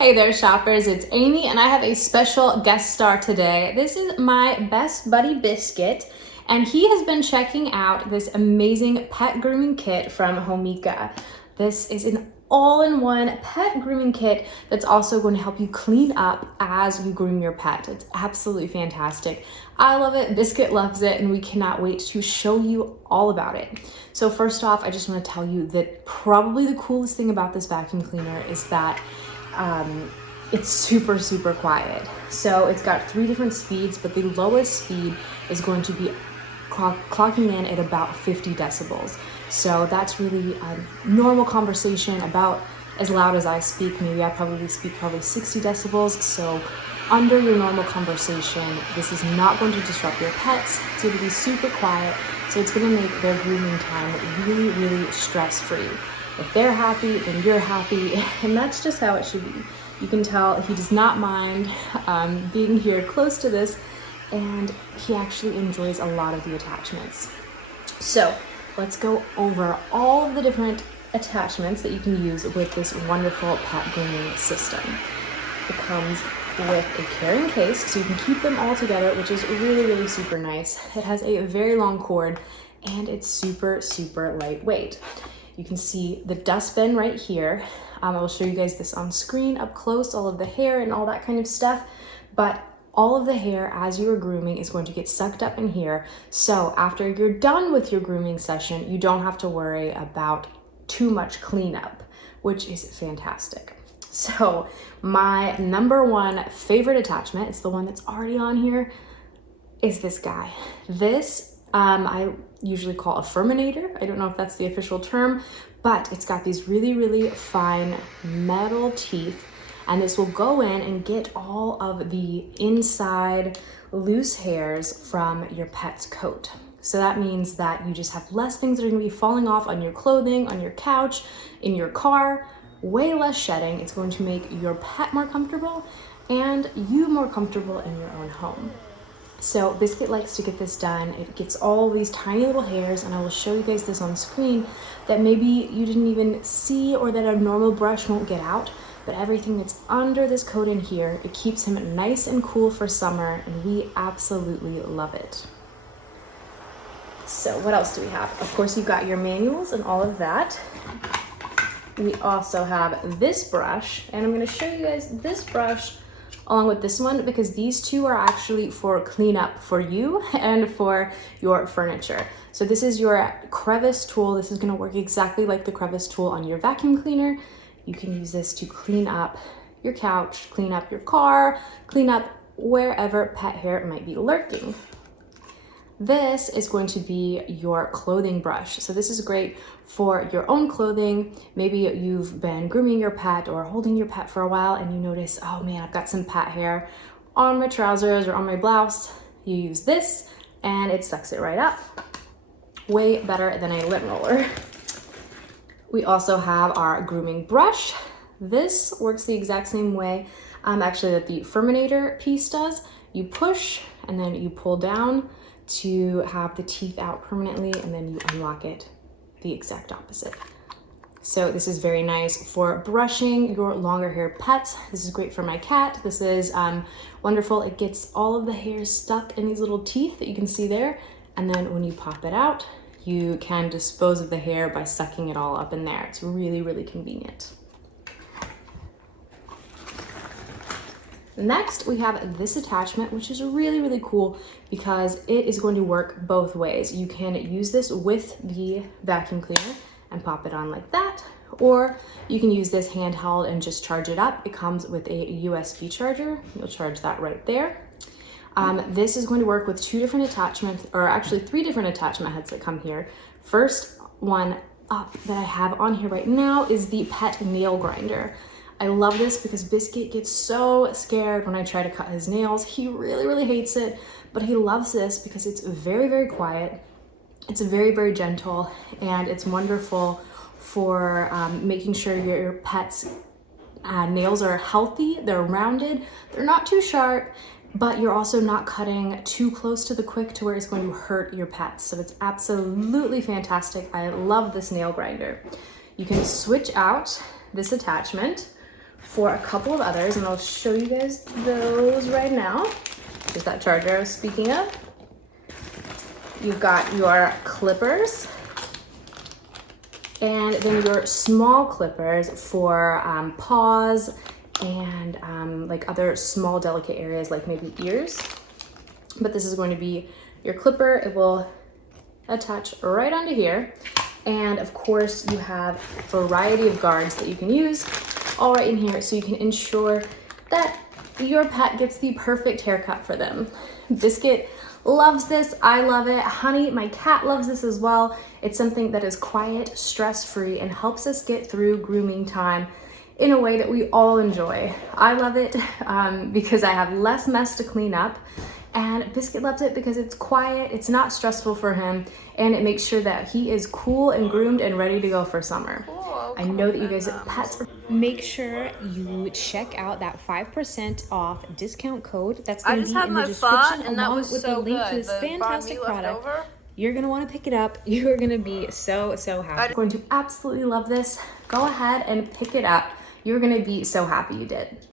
Hey there, shoppers, it's Amy, and I have a special guest star today. This is my best buddy, Biscuit, and he has been checking out this amazing pet grooming kit from HOMEIKA. This is an all-in-one pet grooming kit that's also going to help you clean up as you groom your pet. It's absolutely fantastic. I love it, Biscuit loves it, and we cannot wait to show you all about it. So first off, I just want to tell you that probably the coolest thing about this vacuum cleaner is that it's super quiet. So it's got 3 different speeds, but the lowest speed is going to be clocking in at about 50 decibels. So that's really a normal conversation, about as loud as I speak. Maybe I probably speak 60 decibels. So under your normal conversation, this is not going to disrupt your pets. It's going to be super quiet. So it's going to make their grooming time really stress-free. If they're happy, then you're happy, and that's just how it should be. You can tell he does not mind being here close to this, and he actually enjoys a lot of the attachments. So let's go over all of the different attachments that you can use with this wonderful pet grooming system. It comes with a carrying case, so you can keep them all together, which is really super nice. It has a very long cord, and it's super lightweight. You can see the dustbin right here. I will show you guys this on screen up close, all of the hair and all that kind of stuff. But all of the hair as you are grooming is going to get sucked up in here. So after you're done with your grooming session, you don't have to worry about too much cleanup, which is fantastic. So my number 1 favorite attachment, it's the one that's already on here, is this guy. This I usually call a furminator. I don't know if that's the official term, but it's got these really fine metal teeth, and this will go in and get all of the inside loose hairs from your pet's coat. So that means that you just have less things that are going to be falling off on your clothing, on your couch, in your car, way less shedding. It's going to make your pet more comfortable and you more comfortable in your own home. So Biscuit likes to get this done. It gets all these tiny little hairs, and I will show you guys this on screen, that maybe you didn't even see or that a normal brush won't get out. But everything that's under this coat in here, it keeps him nice and cool for summer, and we absolutely love it. So what else do we have? Of course, you've got your manuals and all of that. We also have this brush, and I'm going to show you guys this brush along with this one, because these 2 are actually for cleanup for you and for your furniture. So this is your crevice tool. This is going to work exactly like the crevice tool on your vacuum cleaner. You can use this to clean up your couch, clean up your car, clean up wherever pet hair might be lurking. This is going to be your clothing brush. So this is great for your own clothing. Maybe you've been grooming your pet or holding your pet for a while, and you notice, oh man, I've got some pet hair on my trousers or on my blouse. You use this and it sucks it right up. Way better than a lint roller. We also have our grooming brush. This works the exact same way actually that the furminator piece does. You push and then you pull down to have the teeth out permanently, and then you unlock it the exact opposite. So this is very nice for brushing your longer haired pets. This is great for my cat. This is wonderful. It gets all of the hairs stuck in these little teeth that you can see there, and then when you pop it out, you can dispose of the hair by sucking it all up in there. It's really convenient. Next, we have this attachment, which is really cool because it is going to work both ways. You can use this with the vacuum cleaner and pop it on like that, or you can use this handheld and just charge it up. It comes with a USB charger. You'll charge that right there. This is going to work with 2 different attachments, or actually 3 different attachment heads that come here. First one up that I have on here right now is the pet nail grinder. I love this because Biscuit gets so scared when I try to cut his nails. He really hates it, but he loves this because it's very quiet. It's very gentle, and it's wonderful for making sure your pet's nails are healthy, they're rounded, they're not too sharp, but you're also not cutting too close to the quick to where it's going to hurt your pets. So it's absolutely fantastic. I love this nail grinder. You can switch out this attachment for a couple of others, and I'll show you guys those right now. There's that charger I was speaking of. You've got your clippers, and then your small clippers for paws and like other small delicate areas like maybe ears. But this is going to be your clipper. It will attach right onto here. And of course you have a variety of guards that you can use all right in here, so you can ensure that your pet gets the perfect haircut for them. Biscuit loves this. I love it. Honey, my cat, loves this as well. It's something that is quiet, stress-free, and helps us get through grooming time in a way that we all enjoy. I love it because I have less mess to clean up. And Biscuit loves it because it's quiet, it's not stressful for him, and it makes sure that he is cool and groomed and ready to go for summer. I know that you guys have pets. Make sure you check out that 5% off discount code. That's going to be in the description, along with the link to this fantastic product. You're going to want to pick it up. You're going to be so happy. You're going to absolutely love this. Go ahead and pick it up. You're going to be so happy you did.